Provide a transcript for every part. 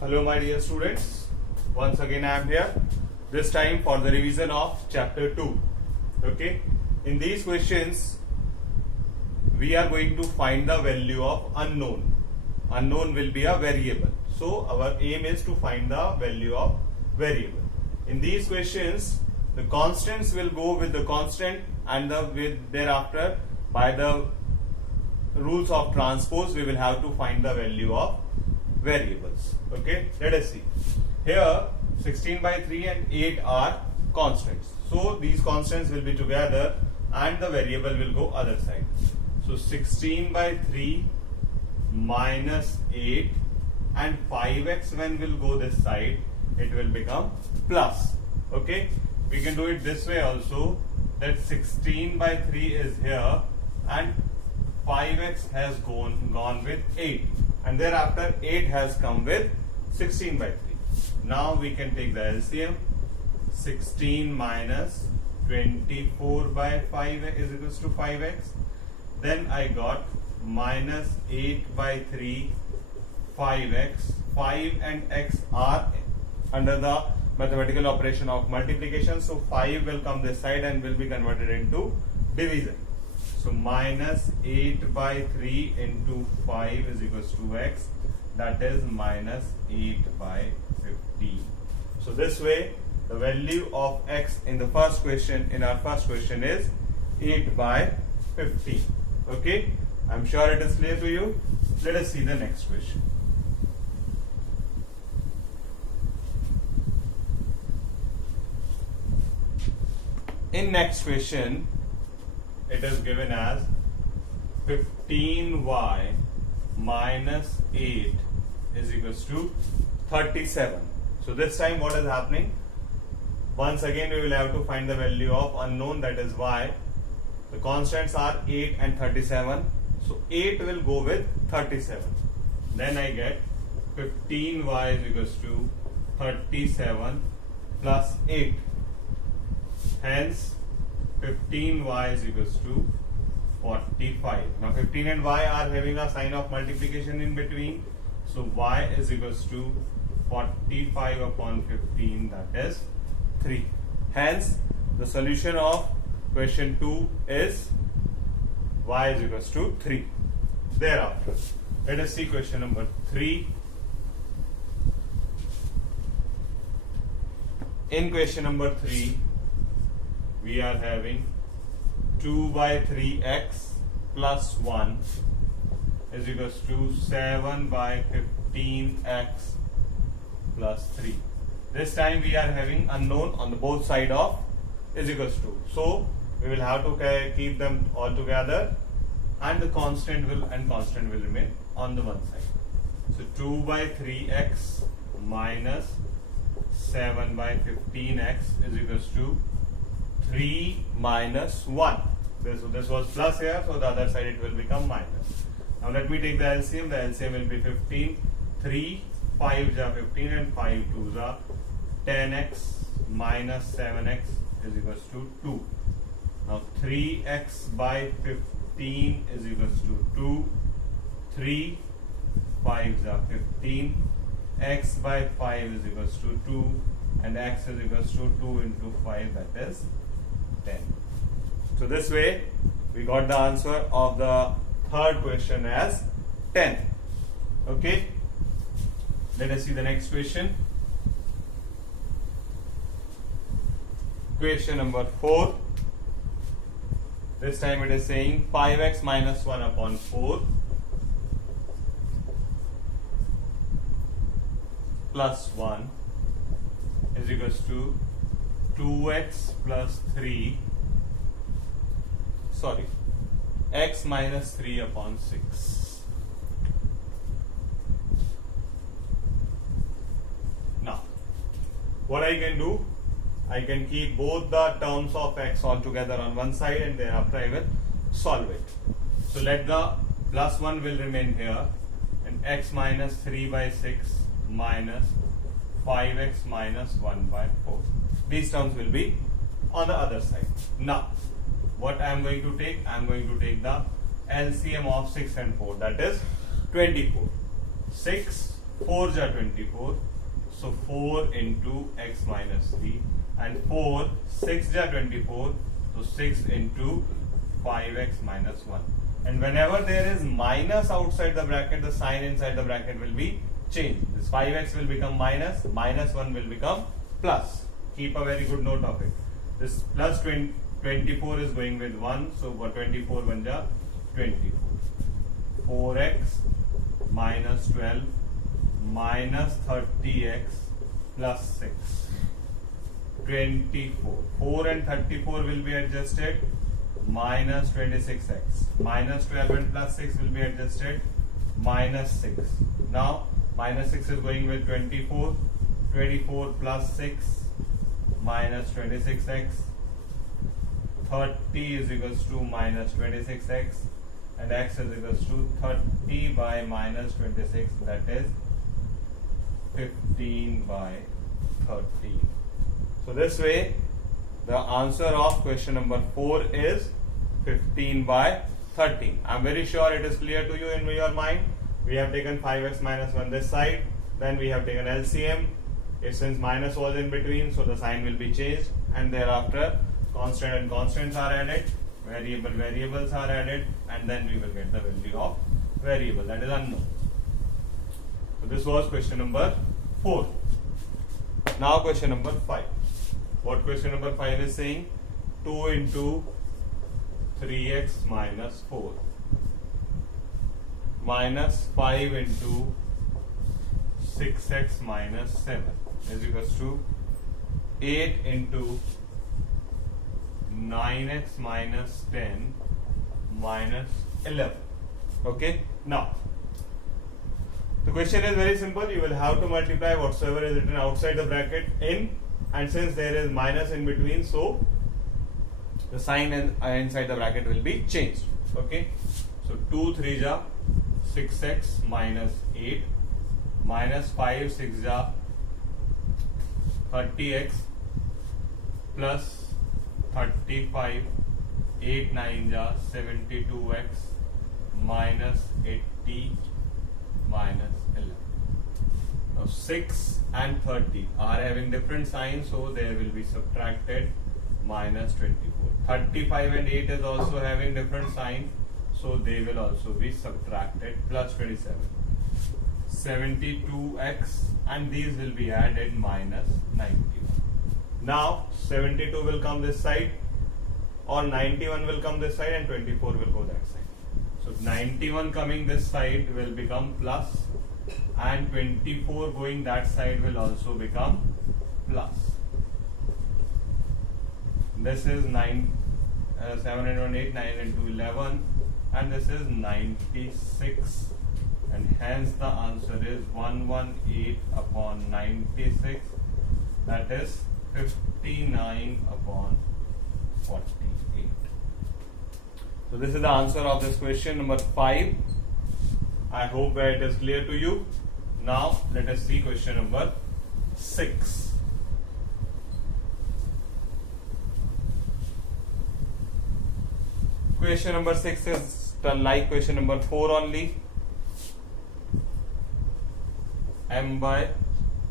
Hello my dear students, once again I am here, this time for the revision of chapter 2. Okay, in these questions we are going to find the value of unknown. Unknown will be a variable, so our aim is to find the value of variable. In these questions the constants will go with the constant and thereafter by the rules of transpose we will have to find the value of variables. Okay, let us see. Here 16 by 3 and 8 are constants. So these constants will be together and the variable will go other side. So 16 by 3 minus 8 and 5x when will go this side, it will become plus. Okay, we can do it this way also, that 16 by 3 is here and 5x has gone with 8 and thereafter 8 has come with 16 by 3. Now we can take the LCM. 16 minus 24 by 5 is equals to 5x. Then I got minus 8 by 3 5x. 5 and x are under the mathematical operation of multiplication, so 5 will come this side and will be converted into division. So minus 8 by 3 into 5 is equals to x, that is minus 8 by 15. So this way the value of x in the first question, in our first question, is 8 by 15. Okay, I'm sure it is clear to you. Let us see the next question. In next question it is given as 15y minus 8 is equals to 37. So this time what is happening? Once again we will have to find the value of unknown, that is y. The constants are 8 and 37. So 8 will go with 37. Then I get 15y is equals to 37 plus 8. Hence 15y is equals to 45. Now 15 and y are having a sign of multiplication in between. So y is equals to 45 upon 15, that is 3. Hence the solution of question 2 is y is equals to 3. Thereafter let us see question number 3. In question number 3 we are having 2 by 3x plus 1 is equals to 7 by 15x plus 3. This time we are having unknown on the both side of is equals to. So we will have to keep them all together and the constant will remain on the one side. So 2 by 3x minus 7 by 15x is equals to 3 minus 1. This was plus here, so the other side it will become minus. Now let me take the LCM. The LCM will be 15. 3 5s are 15 and 5 2s are 10x minus 7x is equals to 2. Now 3x by 15 is equals to 2. 3 5s are 15. X by 5 is equals to 2 and x is equals to 2 into 5, that is 10. So this way we got the answer of the third question as 10. Okay, let us see the next question. Question number 4. This time it is saying 5x minus 1 upon 4 plus 1 is equals to 2x plus 3, x minus 3 upon 6. Now what I can do, I can keep both the terms of x all together on one side and thereafter I will solve it. So let the plus 1 will remain here and x minus 3 by 6 minus 5x minus 1 by 4. These terms will be on the other side. Now what I am going to take? I am going to take the LCM of 6 and 4, that is 24. 6 4 ja 24, so 4 into x minus 3, and 4 6 ja 24, so 6 into 5x minus 1. And whenever there is minus outside the bracket, the sign inside the bracket will be changed. This 5x will become minus, minus 1 will become plus. Keep a very good note of it. This plus 24 is going with 1, so for 24 1 ja 24. 4x minus 12 minus 30x plus 6. 24. 4 and 34 will be adjusted. Minus 26x. Minus 12 and plus 6 will be adjusted. Minus 6. Now minus 6 is going with 24. 24 plus 6 minus 26x. 30 is equals to minus 26x, and x is equals to 30 by minus 26, that is 15 by 30. So this way the answer of question number 4 is 15 by 13. I am very sure it is clear to you in your mind. We have taken 5x minus 1 this side, then we have taken LCM. Since minus was in between, so the sign will be changed, and thereafter constant and constants are added, variables are added, and then we will get the value of variable, that is unknown. So this was question number 4. Now question number 5. What question number 5 is saying? 2 into 3x minus 4 minus 5 into 6x minus 7 is equals to 8 into 9x minus 10 minus 11. Okay, now the question is very simple. You will have to multiply whatsoever is written outside the bracket in, and since there is minus in between, so the sign inside the bracket will be changed. Okay, so 2 3 ja 6x minus 8 minus 5 6 ja 30x plus 35 8 9 ja 72x minus 80 minus 11. Now 6 and 30 are having different signs, so they will be subtracted minus 24. 35 and 8 is also having different sign, so they will also be subtracted plus 27. 72x, and these will be added minus 91. Now 72 will come this side, or 91 will come this side, and 24 will go that side. So 91 coming this side will become plus, and 24 going that side will also become plus. This is 7 and 1 8, 9 and 2 11, and this is 96, and hence the answer is 118 upon 96, that is 59 upon 48. So this is the answer of this question number 5. I hope that it is clear to you. Now let us see question number 6. Question number 6 is like question number 4 only. M by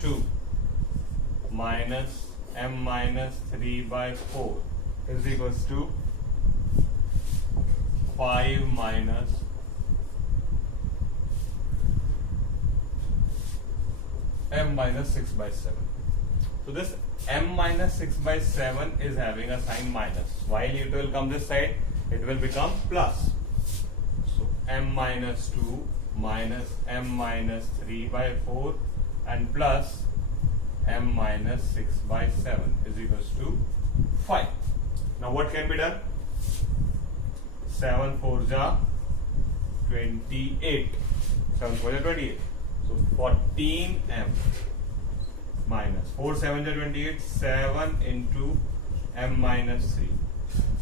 2 minus m minus 3 by 4 is equals to 5 minus m minus 6 by 7. So this m minus 6 by 7 is having a sign minus. While it will come this side, it will become plus. So m minus 2 minus m minus 3 by 4 and plus m minus 6 by 7 is equals to 5. Now what can be done? 7 4 ja 28. 7 4 ja 28. So 14m minus 4 7 ja 28. 7 into m minus 3.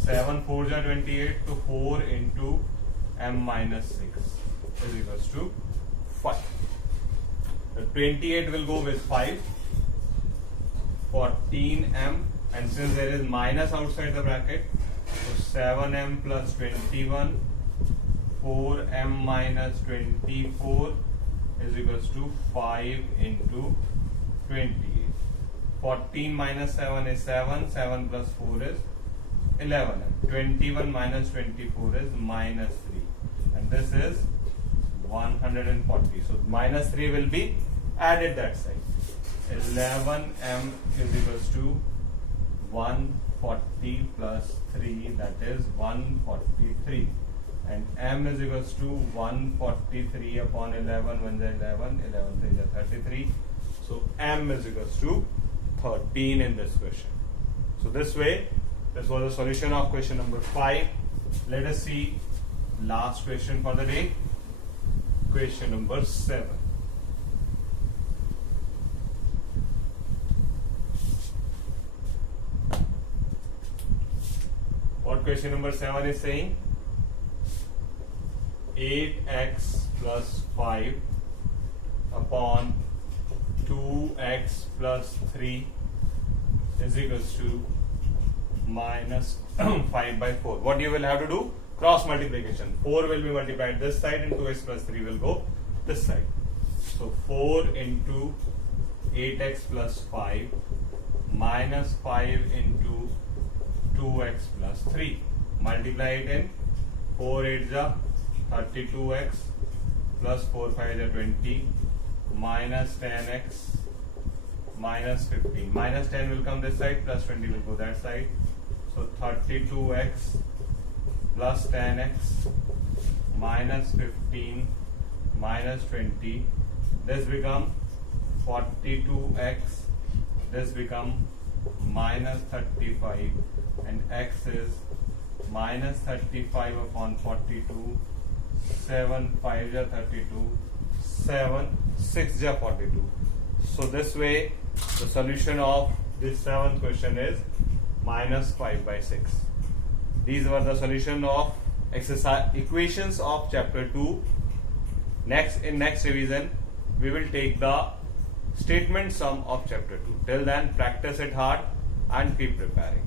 7 4 ja 28 to 4 into m minus 6 is equals to 5. The 28 will go with 5. 14m, and since there is minus outside the bracket, so 7m plus 21, 4m minus 24 is equals to 5 into 28. 14 minus 7 is 7. 7 plus 4 is 11. 21 minus 24 is minus 3. And this is 140. So minus 3 will be added that side. 11m is equals to 140 plus 3, that is 143. And m is equals to 143 upon 11, 1 is 11, 11 3 is 33. So m is equals to 13 in this question. So this way, this was the solution of question number 5. Let us see last question for the day, question number 7. What question number 7 is saying? 8x plus 5 upon 2x plus 3 is equals to minus 5 by 4. What you will have to do? Cross multiplication. 4 will be multiplied this side and 2x plus 3 will go this side. So 4 into 8x plus 5 minus 5 into 2x plus 3. Multiply it in 4 8s are 32x plus 4 5 is 20 minus 10x minus 15. Minus 10 will come this side, plus 20 will go that side. So 32x plus 10x minus 15 minus 20. This become 42x. This become minus 35, and x is minus 35 upon 42. 7 5 is 32. 7 6 is 42. So this way the solution of this 7th question is minus 5 by 6. These were the solution of exercise equations of chapter 2. In next revision we will take the statement sum of chapter 2. Till then, practice it hard and keep preparing.